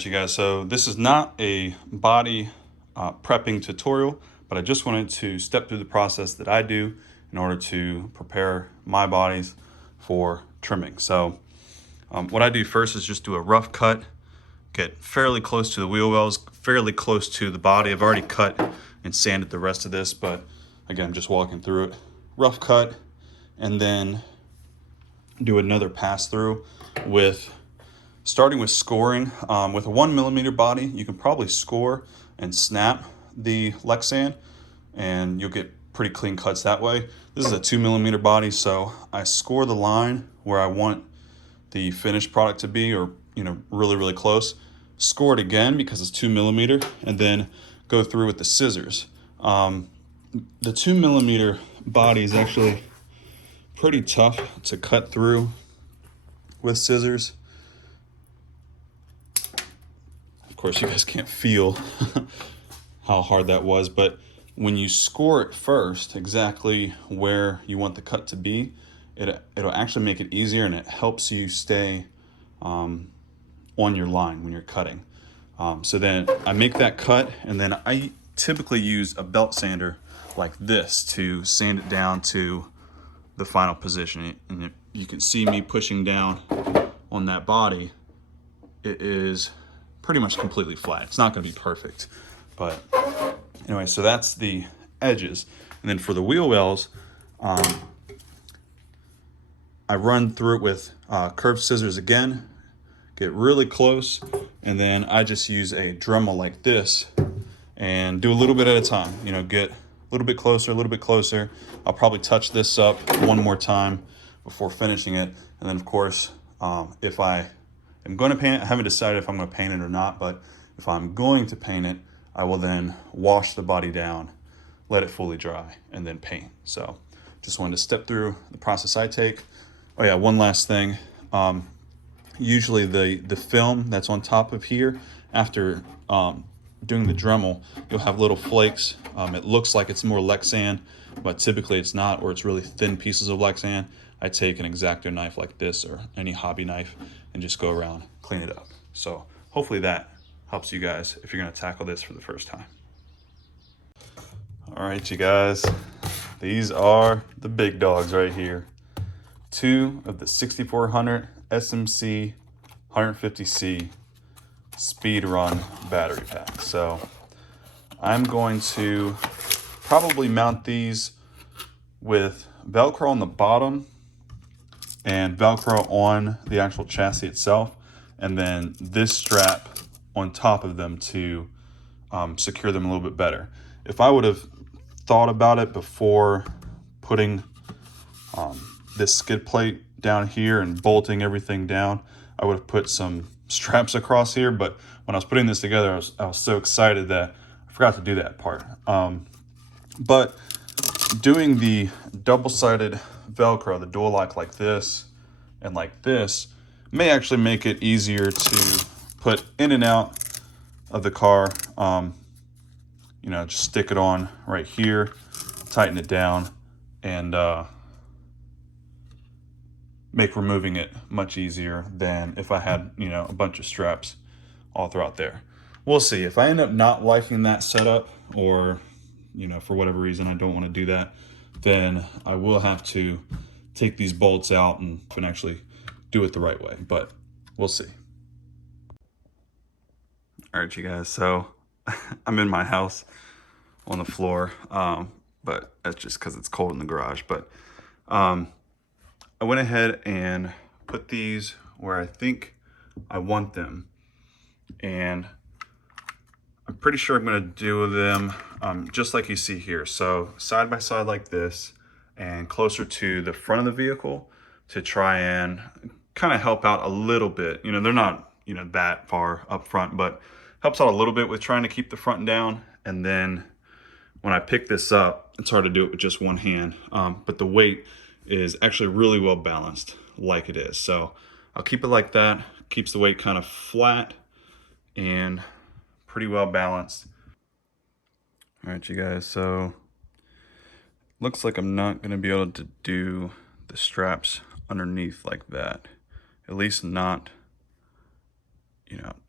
Alright you guys, so this is not a body prepping tutorial, but I just wanted to step through the process that I do in order to prepare my bodies for trimming. So what I do first is just do a rough cut, get fairly close to the wheel wells, fairly close to the body. I've already cut and sanded the rest of this, but again, I'm just walking through it. Rough cut, and then do another pass through with starting with scoring. With a 1mm body, you can probably score and snap the Lexan and you'll get pretty clean cuts that way. This is a 2mm body, so I score the line where I want the finished product to be, or really close. Score it again because it's 2mm, and then go through with the scissors. The 2mm body is actually pretty tough to cut through with scissors. Of course, you guys can't feel how hard that was, but when you score it first exactly where you want the cut to be, it'll actually make it easier, and it helps you stay on your line when you're cutting. So then I make that cut, and then I typically use a belt sander like this to sand it down to the final position. And you can see me pushing down on that body. It is pretty much completely flat. It's not going to be perfect, but anyway, so that's the edges. And then for the wheel wells, I run through it with curved scissors again, get really close, and then I just use a Dremel like this and do a little bit at a time. Get a little bit closer, a little bit closer. I'll probably touch this up one more time before finishing it. And then of course, if I am going to paint it, I haven't decided if I'm going to paint it or not, but if I'm going to paint it, I will then wash the body down, let it fully dry, and then paint. So just wanted to step through the process I take. Oh yeah, one last thing. Usually the film that's on top of here, after doing the Dremel, you'll have little flakes. It looks like it's more Lexan, but typically it's not, or it's really thin pieces of Lexan. I take an X-Acto knife like this, or any hobby knife, and just go around, clean it up. So hopefully that helps you guys if you're gonna tackle this for the first time. All right, you guys, these are the big dogs right here. Two of the 6400 SMC 150C speed run battery pack. So I'm going to probably mount these with Velcro on the bottom and Velcro on the actual chassis itself, and then this strap on top of them to secure them a little bit better. If I would have thought about it before putting this skid plate down here and bolting everything down, I would have put some straps across here, but when I was putting this together, I was so excited that I forgot to do that part. But doing the double-sided Velcro, the dual lock like this and like this, may actually make it easier to put in and out of the car. Just stick it on right here, tighten it down, and make removing it much easier than if I had, a bunch of straps all throughout there. We'll see. If I end up not liking that setup, or, for whatever reason I don't want to do that, then I will have to take these bolts out and actually do it the right way, but we'll see. All right, you guys, so I'm in my house on the floor, but that's just because it's cold in the garage. But I went ahead and put these where I think I want them, and I'm pretty sure I'm going to do them just like you see here. So side by side like this, and closer to the front of the vehicle to try and kind of help out a little bit. They're not that far up front, but helps out a little bit with trying to keep the front down. And then when I pick this up, it's hard to do it with just one hand, but the weight is actually really well balanced like it is. So I'll keep it like that. Keeps the weight kind of flat and pretty well balanced. All right, you guys, so looks like I'm not going to be able to do the straps underneath like that, at least not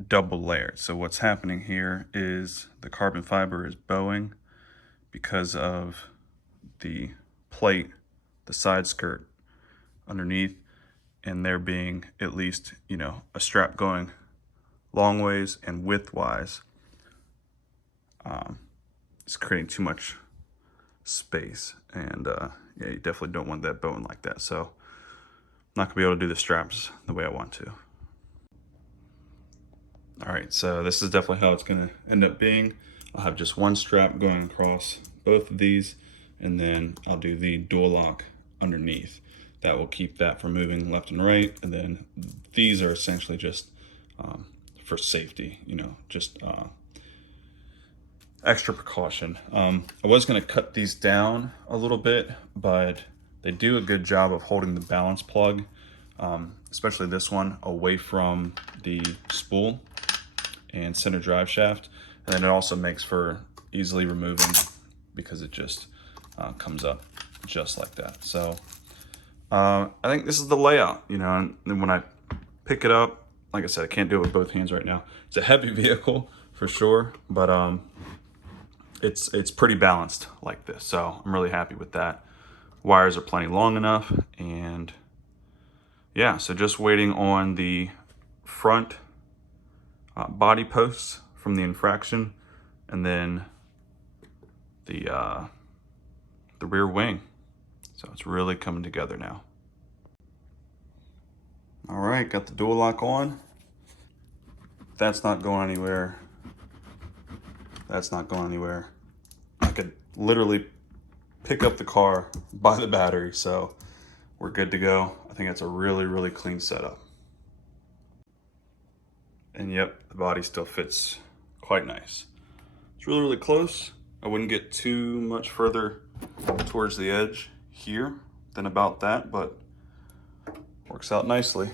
double layered. So what's happening here is the carbon fiber is bowing because of the plate, the side skirt underneath, and there being at least, a strap going long ways and widthwise. It's creating too much space, and yeah, you definitely don't want that bowing like that. So I'm not gonna be able to do the straps the way I want to. All right, so this is definitely how it's gonna end up being. I'll have just one strap going across both of these, and then I'll do the dual lock underneath. That will keep that from moving left and right, and then these are essentially just for safety, just extra precaution. I was gonna cut these down a little bit, but they do a good job of holding the balance plug, especially this one, away from the spool and center drive shaft. And then it also makes for easily removing because it just comes up just like that. So I think this is the layout, and then when I pick it up, like I said, I can't do it with both hands right now. It's a heavy vehicle for sure, but it's pretty balanced like this. So I'm really happy with that. Wires are plenty long enough, and yeah, so just waiting on the front body posts from the infraction, and then the rear wing. So it's really coming together now. All right, got the dual lock on. That's not going anywhere. That's not going anywhere. I could literally pick up the car by the battery, so we're good to go. I think it's a really, really clean setup. And yep, the body still fits quite nice. It's really, really close. I wouldn't get too much further towards the edge here than about that, but works out nicely.